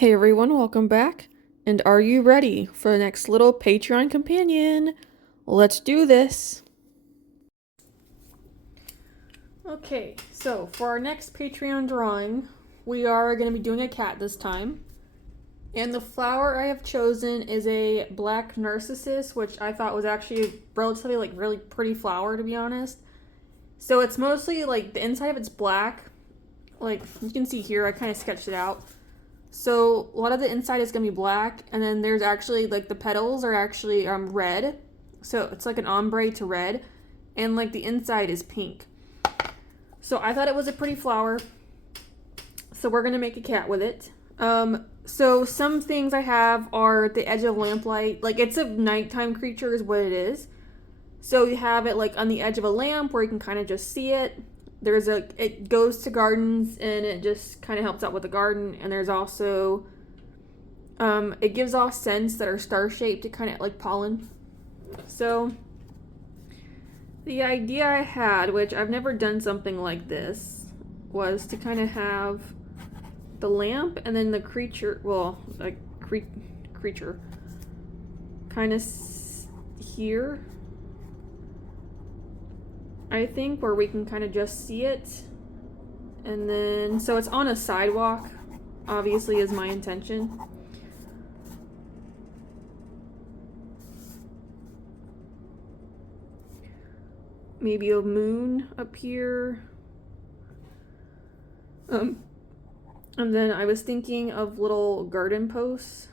Hey everyone, welcome back. And are you ready for the next little Patreon companion? Let's do this. Okay, so for our next Patreon drawing, we are going to be doing a cat this time. And the flower I have chosen is a black narcissus, which I thought was actually a relatively really pretty flower, to be honest. So it's mostly the inside of it's black. Like you can see here, I kind of sketched it out. So a lot of the inside is going to be black, and then there's actually the petals are actually red. So it's like an ombre to red, and the inside is pink. So I thought it was a pretty flower. So we're going to make a cat with it. So some things I have are at the edge of lamplight. It's a nighttime creature is what it is. So you have it on the edge of a lamp where you can kind of just see it. It goes to gardens and it just kind of helps out with the garden. And there's also, it gives off scents that are star-shaped. It kind of like pollen. So the idea I had, which I've never done something like this, was to kind of have the lamp and then the creature, creature kind of here, I think, where we can kind of just see it. And then, so it's on a sidewalk, obviously, is my intention. Maybe a moon up here. And then I was thinking of little garden posts.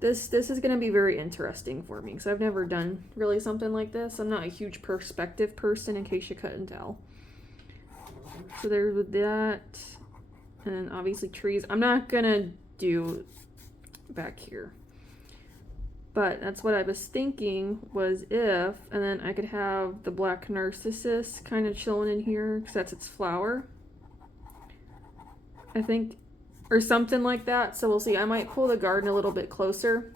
This is going to be very interesting for me because I've never done really something like this. I'm not a huge perspective person, in case you couldn't tell. So there's that. And then obviously trees. I'm not going to do back here. But that's what I was thinking was if, and then I could have the black narcissus kind of chilling in here because that's its flower. I think, or something like that. So we'll see. I might pull the garden a little bit closer.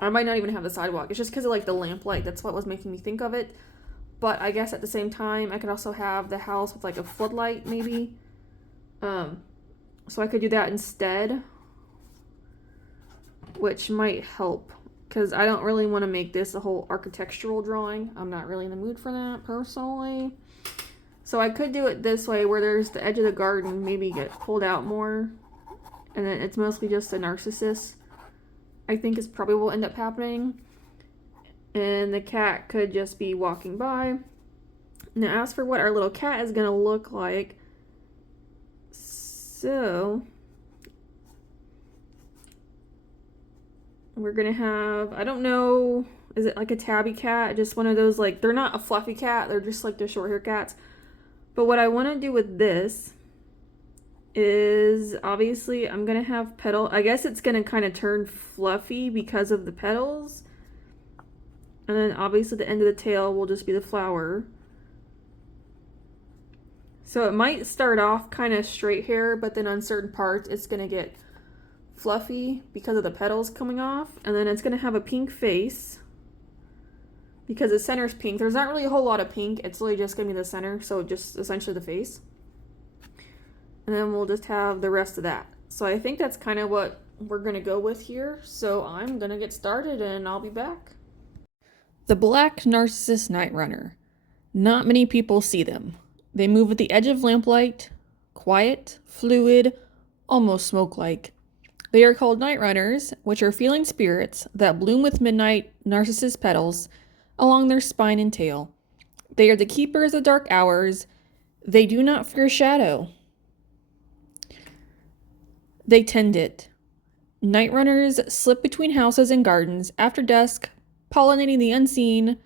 I might not even have the sidewalk. It's just because of the lamp light. That's what was making me think of it. But I guess at the same time, I could also have the house with a floodlight maybe. So I could do that instead, which might help because I don't really want to make this a whole architectural drawing. I'm not really in the mood for that personally. So I could do it this way where there's the edge of the garden, maybe get pulled out more. And then it's mostly just a narcissus, I think is probably what will end up happening. And the cat could just be walking by. Now as for what our little cat is going to look like, so we're going to have, I don't know, is it like a tabby cat? Just one of those, they're not a fluffy cat, they're just the short hair cats. But what I want to do with this is obviously I'm going to have petal. I guess it's going to kind of turn fluffy because of the petals. And then obviously the end of the tail will just be the flower. So it might start off kind of straight hair, but then on certain parts it's going to get fluffy because of the petals coming off. And then it's going to have a pink face because the center's pink. There's not really a whole lot of pink. It's really just going to be the center. So just essentially the face. And then we'll just have the rest of that. So I think that's kind of what we're going to go with here. So I'm going to get started and I'll be back. The black narcissus night runner. Not many people see them. They move at the edge of lamplight, quiet, fluid, almost smoke-like. They are called night runners, which are feeling spirits that bloom with midnight narcissus petals along their spine and tail. They are the keepers of dark hours. They do not fear shadow. They tend it. Night runners slip between houses and gardens after dusk, pollinating the unseen,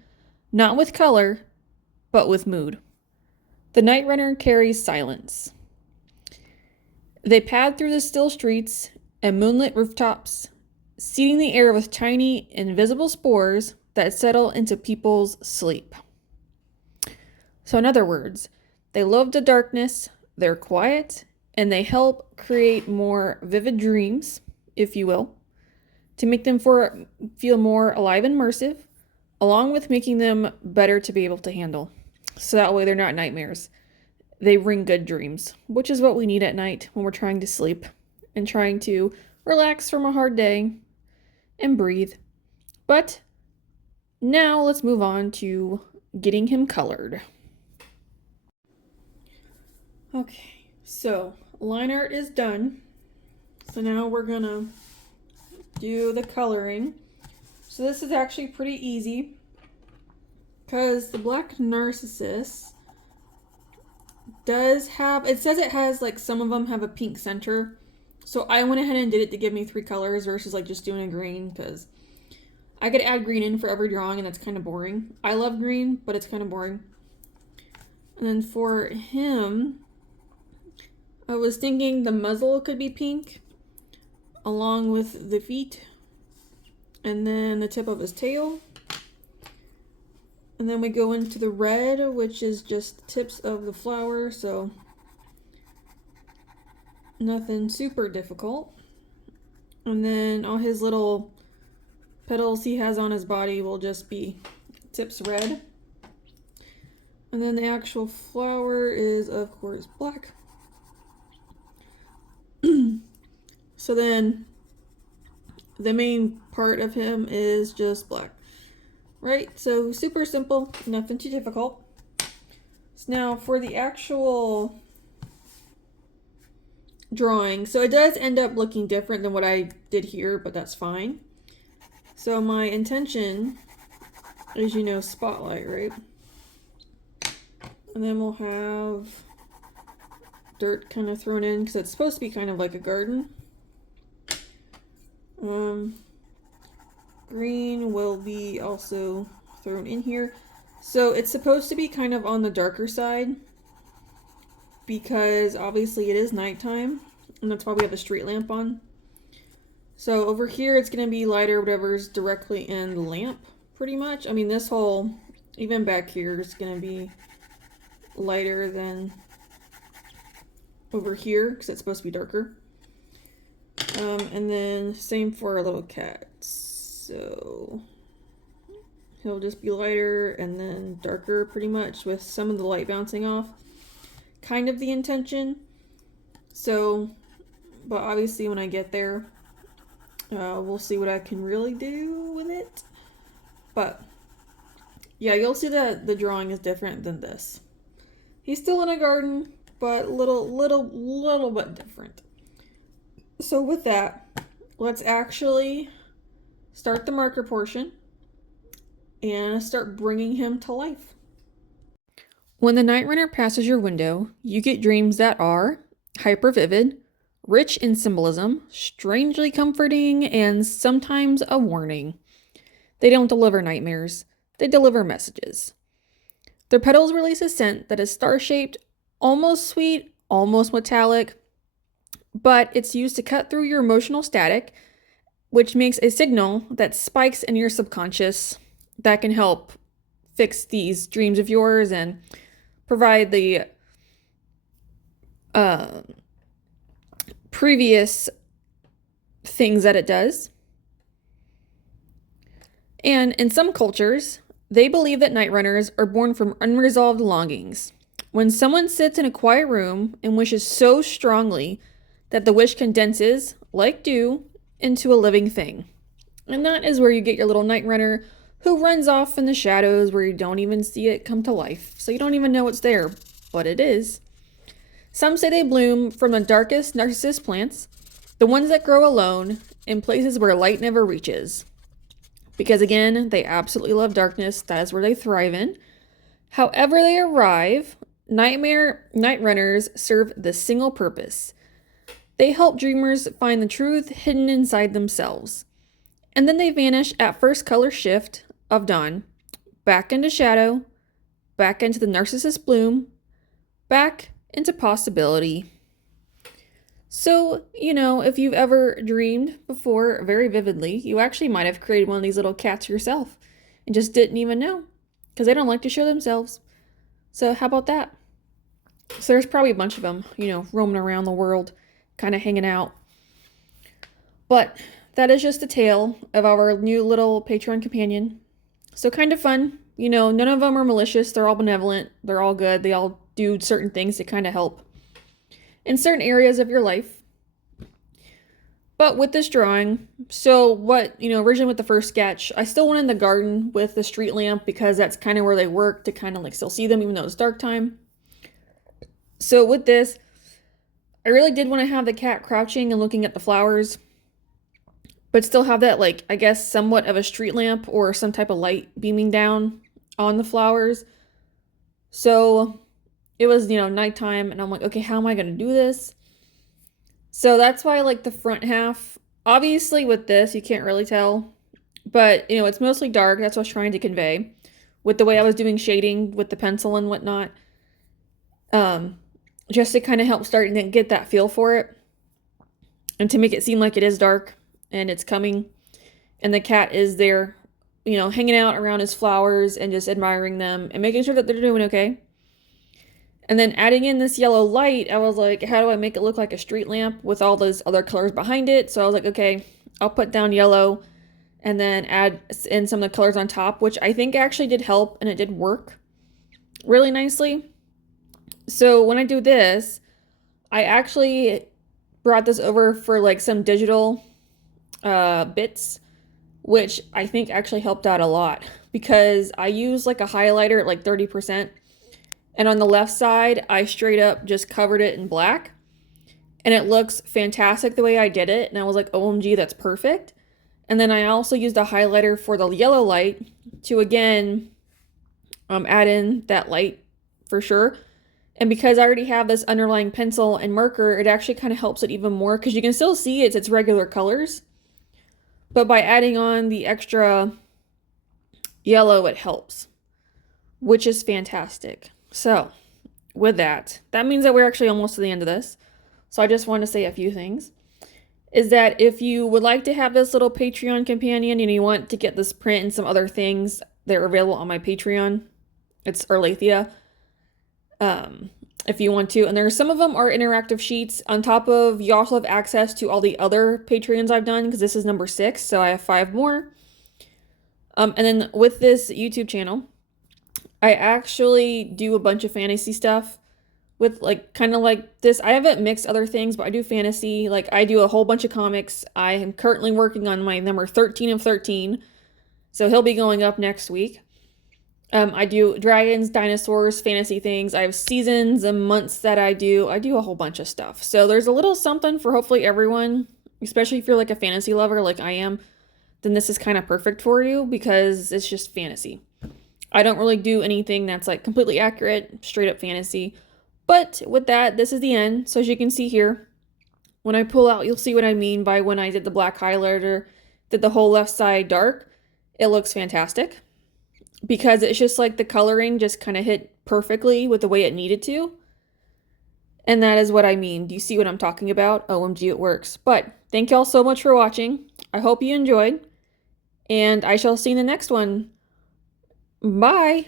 not with color, but with mood. The night runner carries silence. They pad through the still streets and moonlit rooftops, seeding the air with tiny, invisible spores that settle into people's sleep. So in other words, they love the darkness, they're quiet, and they help create more vivid dreams, if you will, to make them feel more alive and immersive, along with making them better to be able to handle. So that way they're not nightmares. They bring good dreams, which is what we need at night when we're trying to sleep and trying to relax from a hard day and breathe. But now let's move on to getting him colored. Okay, so line art is done. So now we're gonna do the coloring. So this is actually pretty easy because the black Narcissus does have, it says it has like some of them have a pink center. So I went ahead and did it to give me 3 colors versus like just doing a green, because I could add green in for every drawing and that's kind of boring. I love green, but it's kind of boring. And then for him, I was thinking the muzzle could be pink along with the feet, and then the tip of his tail. And then we go into the red, which is just tips of the flower, so nothing super difficult. And then all his little petals he has on his body will just be tips red. And then the actual flower is, of course, black. So then the main part of him is just black. Right, so super simple, nothing too difficult. So now for the actual drawing, so it does end up looking different than what I did here, but that's fine. So my intention is, you know, spotlight, right? And then we'll have dirt kind of thrown in because it's supposed to be kind of like a garden. Green will be also thrown in here. So it's supposed to be kind of on the darker side because obviously it is nighttime, and that's why we have the street lamp on. So over here it's going to be lighter, whatever's directly in the lamp, pretty much. I mean, this whole, even back here, is going to be lighter than over here because it's supposed to be darker. And then same for our little cat. So he'll just be lighter and then darker pretty much with some of the light bouncing off. Kind of the intention. So, but obviously when I get there, we'll see what I can really do with it. But yeah, you'll see that the drawing is different than this. He's still in a garden, but little bit different. So with that, let's actually start the marker portion and start bringing him to life. When the Night Runner passes your window, you get dreams that are hyper vivid, rich in symbolism, strangely comforting, and sometimes a warning. They don't deliver nightmares, they deliver messages. Their petals release a scent that is star-shaped, almost sweet, almost metallic, but it's used to cut through your emotional static, which makes a signal that spikes in your subconscious that can help fix these dreams of yours and provide the previous things that it does. And in some cultures, they believe that night runners are born from unresolved longings. When someone sits in a quiet room and wishes so strongly that the wish condenses, like dew, into a living thing. And that is where you get your little night runner who runs off in the shadows where you don't even see it come to life. So you don't even know it's there, but it is. Some say they bloom from the darkest narcissus plants, the ones that grow alone in places where light never reaches. Because again, they absolutely love darkness. That is where they thrive in. However they arrive, night runners serve the single purpose. They help dreamers find the truth hidden inside themselves. And then they vanish at first color shift of dawn, back into shadow, back into the narcissus bloom, back into possibility. So, you know, if you've ever dreamed before very vividly, you actually might have created one of these little cats yourself and just didn't even know because they don't like to show themselves. So how about that? So there's probably a bunch of them, you know, roaming around the world, kind of hanging out. But that is just a tale of our new little Patreon companion. So kind of fun. You know, none of them are malicious. They're all benevolent. They're all good. They all do certain things to kind of help in certain areas of your life. But with this drawing, so what, originally with the first sketch, I still went in the garden with the street lamp because that's kind of where they work to kind of like still see them even though it's dark time. So with this, I really did want to have the cat crouching and looking at the flowers, but still have that, like, I guess somewhat of a street lamp or some type of light beaming down on the flowers. So it was, nighttime, and I'm like, okay, how am I going to do this? So that's why I like the front half. Obviously, with this, you can't really tell, but it's mostly dark. That's what I was trying to convey with the way I was doing shading with the pencil and whatnot. Just to kind of help start and get that feel for it, and to make it seem like it is dark and it's coming, and the cat is there, hanging out around his flowers and just admiring them and making sure that they're doing okay. And then adding in this yellow light, I was like, how do I make it look like a street lamp with all those other colors behind it? So I was like, okay, I'll put down yellow and then add in some of the colors on top, which I think actually did help, and it did work really nicely. So when I do this, I actually brought this over for like some digital bits, which I think actually helped out a lot because I use like a highlighter at like 30%. And on the left side, I straight up just covered it in black. And it looks fantastic the way I did it. And I was like, OMG, that's perfect. And then I also used a highlighter for the yellow light to, again, add in that light for sure. And because I already have this underlying pencil and marker, it actually kind of helps it even more because you can still see it's its regular colors. But by adding on the extra yellow, it helps, which is fantastic. So with that means that we're actually almost to the end of this. So I just want to say a few things. Is that if you would like to have this little Patreon companion and you want to get this print and some other things, they're available on my Patreon. It's Erlathia. If you want to. And there's some of them are interactive sheets. On top of, you also have access to all the other Patreons I've done because this is number 6, so I have 5 more. And then with this YouTube channel, I actually do a bunch of fantasy stuff with like kind of like this. I haven't mixed other things, but I do fantasy. Like I do a whole bunch of comics. I am currently working on my number 13 of 13. So he'll be going up next week. I do dragons, dinosaurs, fantasy things. I have seasons and months that I do. I do a whole bunch of stuff. So there's a little something for hopefully everyone, especially if you're like a fantasy lover like I am, then this is kind of perfect for you because it's just fantasy. I don't really do anything that's like completely accurate, straight up fantasy. But with that, this is the end. So as you can see here, when I pull out, you'll see what I mean by when I did the black highlighter, did the whole left side dark. It looks fantastic because it's just like the coloring just kind of hit perfectly with the way it needed to. And that is what I mean. Do you see what I'm talking about? OMG, it works. But thank y'all so much for watching. I hope you enjoyed. And I shall see you in the next one. Bye.